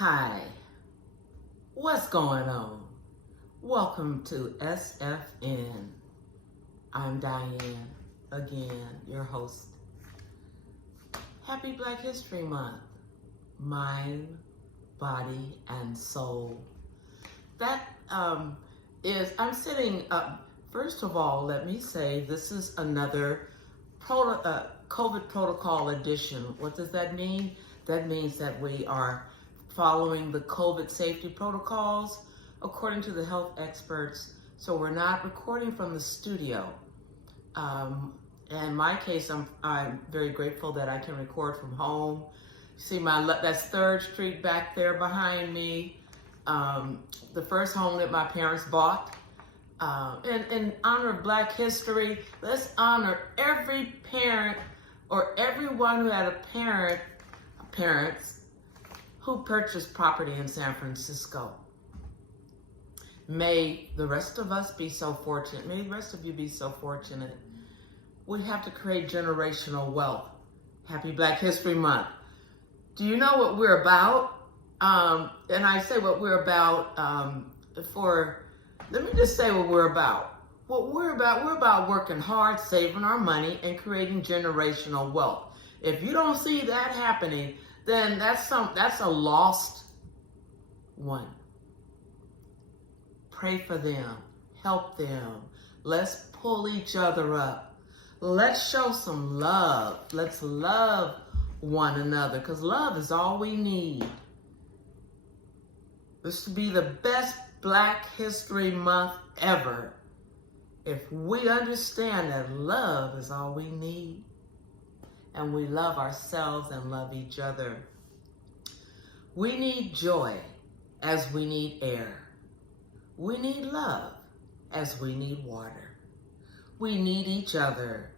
Hi, what's going on? Welcome to SFN. I'm Diane, again, your host. Happy Black History Month. Mind, body, and soul. That I'm sitting up. First of all, let me say this is another COVID protocol edition. What does that mean? That means that we are following the COVID safety protocols according to the health experts. So we're not recording from the studio. In my case, I'm very grateful that I can record from home. See that's 3rd Street back there behind me. The first home that my parents bought. In honor of Black history, let's honor every parent or everyone who had parents who purchased property in San Francisco. May the rest of us be so fortunate. May the rest of you be so fortunate. We have to create generational wealth. Happy Black History Month. Do you know what we're about? And I say what we're about let me just say what we're about. What we're about working hard, saving our money, and creating generational wealth. If you don't see that happening, then that's a lost one. Pray for them, help them. Let's pull each other up. Let's show some love. Let's love one another, because love is all we need. This would be the best Black History Month ever if we understand that love is all we need, and we love ourselves and love each other. We need joy as we need air. We need love as we need water. We need each other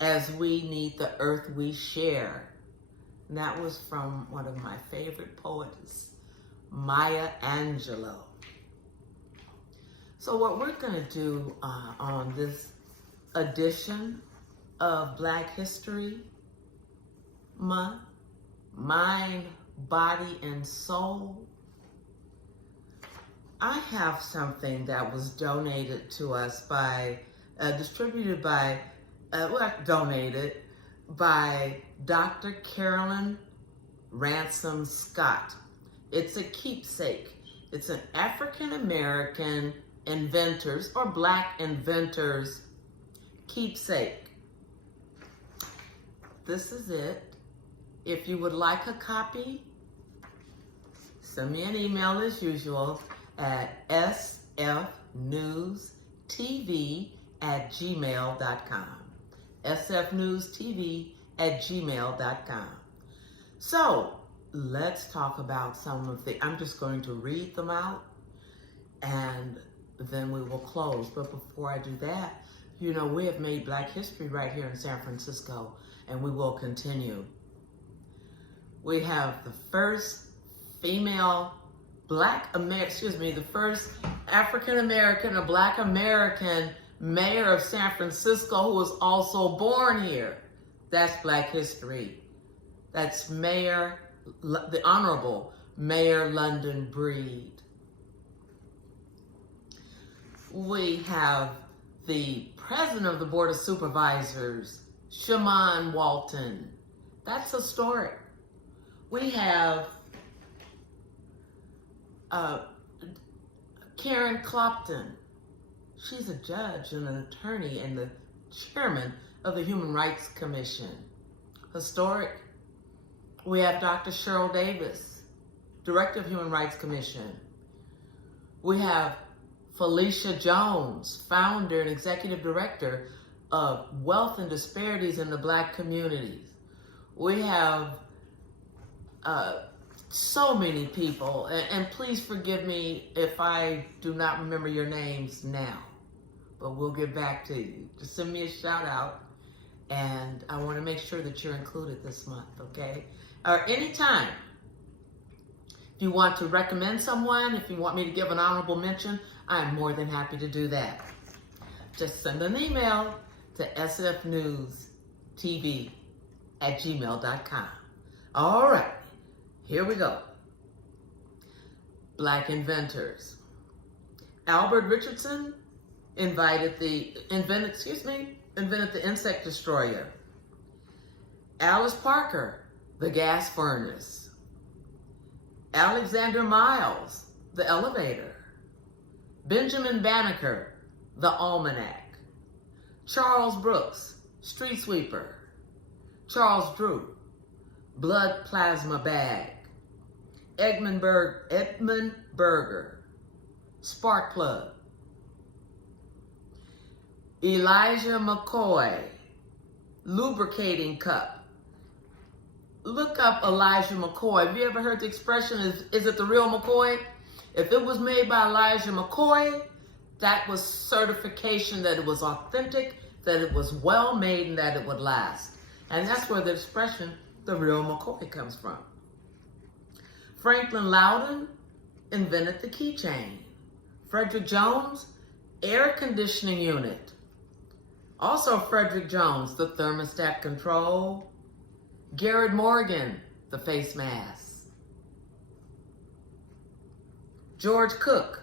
as we need the earth we share. And that was from one of my favorite poets, Maya Angelou. So what we're going to do on this edition of Black History Month, Mind, Body, and Soul, I have something that was donated to us distributed by Dr. Carolyn Ransom Scott. It's a keepsake. It's an African-American inventors or Black inventors keepsake. This is it. If you would like a copy, send me an email as usual at sfnewstv@gmail.com. sfnewstv@gmail.com. So let's talk about I'm just going to read them out and then we will close. But before I do that, we have made Black history right here in San Francisco, and we will continue. We have the first female the first African-American or Black American mayor of San Francisco who was also born here. That's Black history. That's the Honorable Mayor London Breed. We have the President of the Board of Supervisors, Shaman Walton. That's historic. We have Karen Clopton. She's a judge and an attorney and the chairman of the Human Rights Commission. Historic. We have Dr. Cheryl Davis, Director of Human Rights Commission. We have Felicia Jones, founder and executive director of Wealth and Disparities in the Black Communities. We have so many people, and please forgive me if I do not remember your names now, but we'll get back to you. Just send me a shout out, and I want to make sure that you're included this month, okay? Or anytime. If you want to recommend someone, if you want me to give an honorable mention, I'm more than happy to do that. Just send an email to sfnewstv@gmail.com. All right, here we go. Black inventors. Albert Richardson invented the insect destroyer. Alice Parker, the gas furnace. Alexander Miles, the elevator. Benjamin Banneker, the almanac. Charles Brooks, street sweeper. Charles Drew, blood plasma bag. Edmund Berger, spark plug. Elijah McCoy, lubricating cup. Look up Elijah McCoy. Have you ever heard the expression, is it the real McCoy? If it was made by Elijah McCoy, that was certification that it was authentic, that it was well made, and that it would last. And that's where the expression, the real McCoy, comes from. Franklin Loudon invented the keychain. Frederick Jones, air conditioning unit. Also Frederick Jones, the thermostat control. Garrett Morgan, the face mask. George Cook,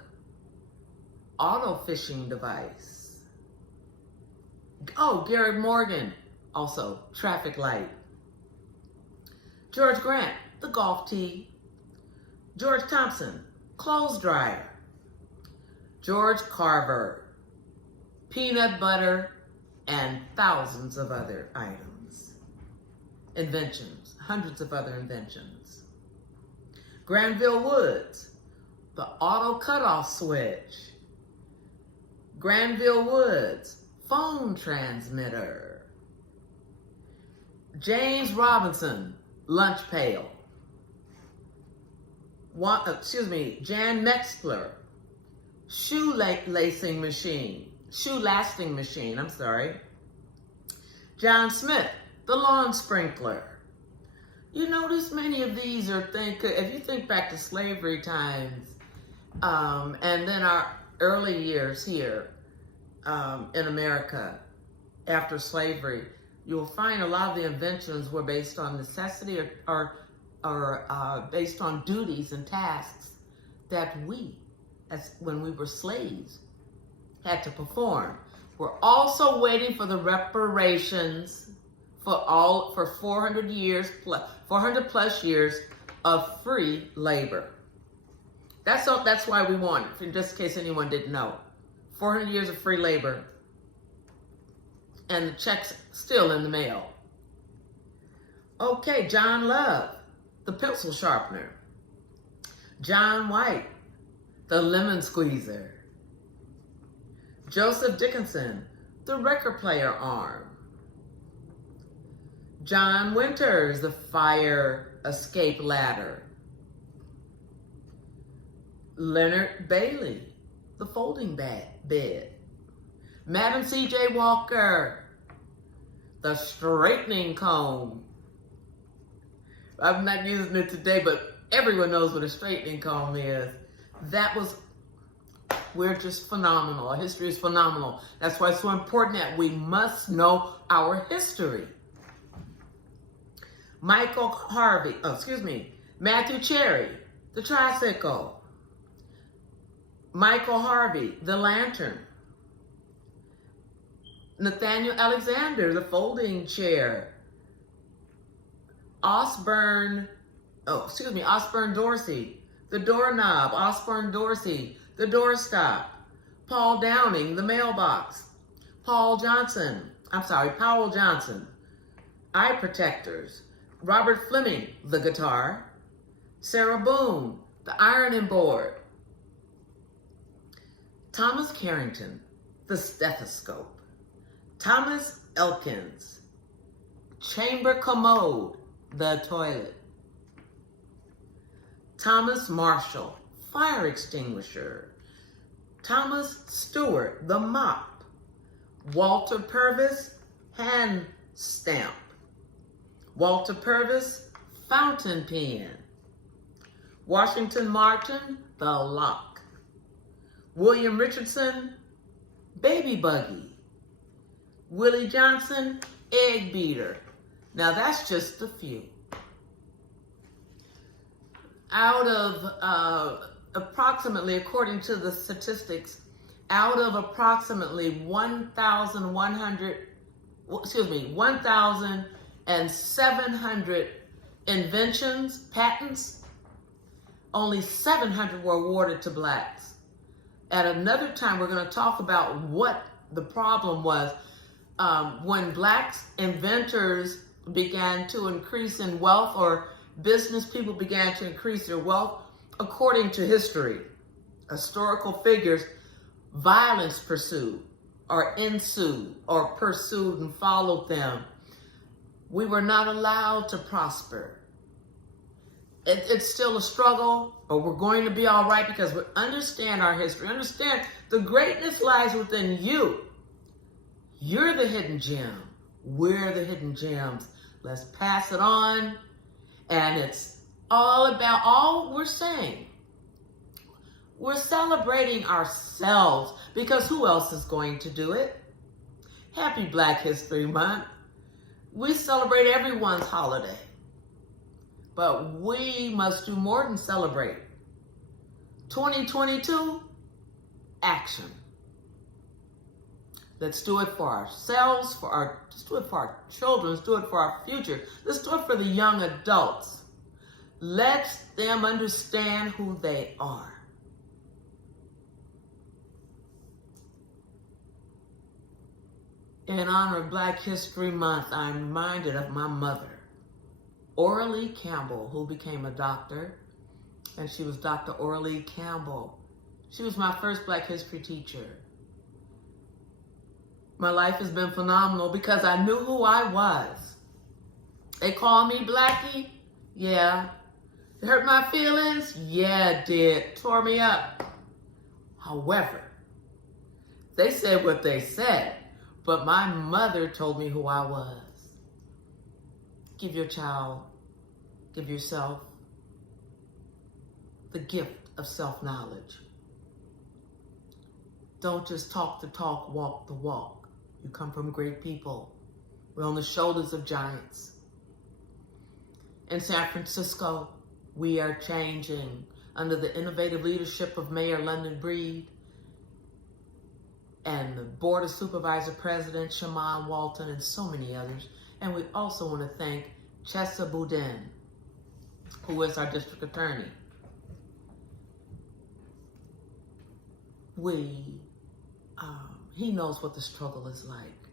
auto fishing device. Oh, Garrett Morgan, also traffic light. George Grant, the golf tee. George Thompson, clothes dryer. George Carver, peanut butter, and thousands of other items. Inventions, hundreds of other inventions. Granville Woods, the auto cutoff switch. Granville Woods, phone transmitter. James Robinson, lunch pail. Jan Metzler, shoe lasting machine. John Smith, the lawn sprinkler. You notice many of these are if you think back to slavery times, and then our early years here in America after slavery, you'll find a lot of the inventions were based on necessity or based on duties and tasks that we, as when we were slaves, had to perform. We're also waiting for the reparations for 400 plus years of free labor. That's why we want it, just in case anyone didn't know. 400 years of free labor, and the check's still in the mail. Okay, John Love, the pencil sharpener. John White, the lemon squeezer. Joseph Dickinson, the record player arm. John Winters, the fire escape ladder. Leonard Bailey, the folding bed. Madam C.J. Walker, the straightening comb. I'm not using it today, but everyone knows what a straightening comb is. We're just phenomenal. Our history is phenomenal. That's why it's so important that we must know our history. Matthew Cherry, the tricycle. Michael Harvey, the lantern. Nathaniel Alexander, the folding chair. Osborne Dorsey, the doorknob. Osborne Dorsey, the doorstop. Paul Downing, the mailbox. Powell Johnson, eye protectors. Robert Fleming, the guitar. Sarah Boone, the ironing board. Thomas Carrington, the stethoscope. Thomas Elkins, chamber commode, the toilet. Thomas Marshall, fire extinguisher. Thomas Stewart, the mop. Walter Purvis, hand stamp. Walter Purvis, fountain pen. Washington Martin, the lock. William Richardson, baby buggy. Willie Johnson, egg beater. Now that's just a few. Out of approximately, according to the statistics, out of approximately 1,700 inventions, patents, only 700 were awarded to blacks. At another time, we're going to talk about what the problem was when blacks inventors began to increase in wealth, or business people began to increase their wealth. According to history, historical figures, violence pursued or ensued or pursued and followed them. We were not allowed to prosper. It's still a struggle, but we're going to be all right because we understand our history. Understand the greatness lies within you. You're the hidden gem. We're the hidden gems. Let's pass it on. And it's all about, all we're saying, we're celebrating ourselves, because who else is going to do it? Happy Black History Month. We celebrate everyone's holiday, but we must do more than celebrate. 2022, action. Let's do it for ourselves, let's do it for our children, let's do it for our future. Let's do it for the young adults. Let them understand who they are. In honor of Black History Month, I'm reminded of my mother, Oralee Campbell, who became a doctor, and she was Dr. Oralee Campbell. She was my first Black history teacher. My life has been phenomenal because I knew who I was. They call me Blackie? Yeah. It hurt my feelings? Yeah, it did. Tore me up. However, they said what they said, but my mother told me who I was. Give your child, give yourself the gift of self-knowledge. Don't just talk the talk, walk the walk. You come from great people. We're on the shoulders of giants. In San Francisco, we are changing under the innovative leadership of Mayor London Breed and the Board of Supervisor President Shaman Walton and so many others. And we also want to thank Chesa Boudin, who is our district attorney. He knows what the struggle is like.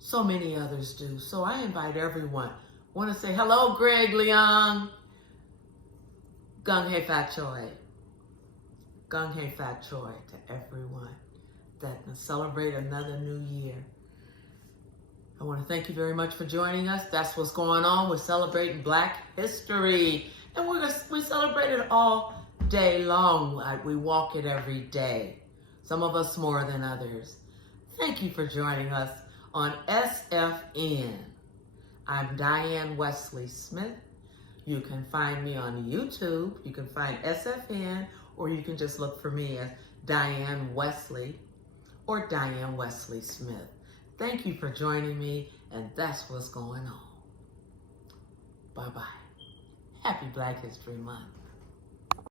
So many others do. So I invite everyone. I want to say hello, Greg Leong. Gung Hei Fat Choi. Gung Hei Fat Choi to everyone that celebrate another new year. I want to thank you very much for joining us. That's what's going on. We're celebrating Black history. And we celebrate it all day long. Like we walk it every day. Some of us more than others. Thank you for joining us on SFN. I'm Diane Wesley Smith. You can find me on YouTube. You can find SFN, or you can just look for me as Diane Wesley or Diane Wesley Smith. Thank you for joining me, and that's what's going on. Bye-bye. Happy Black History Month.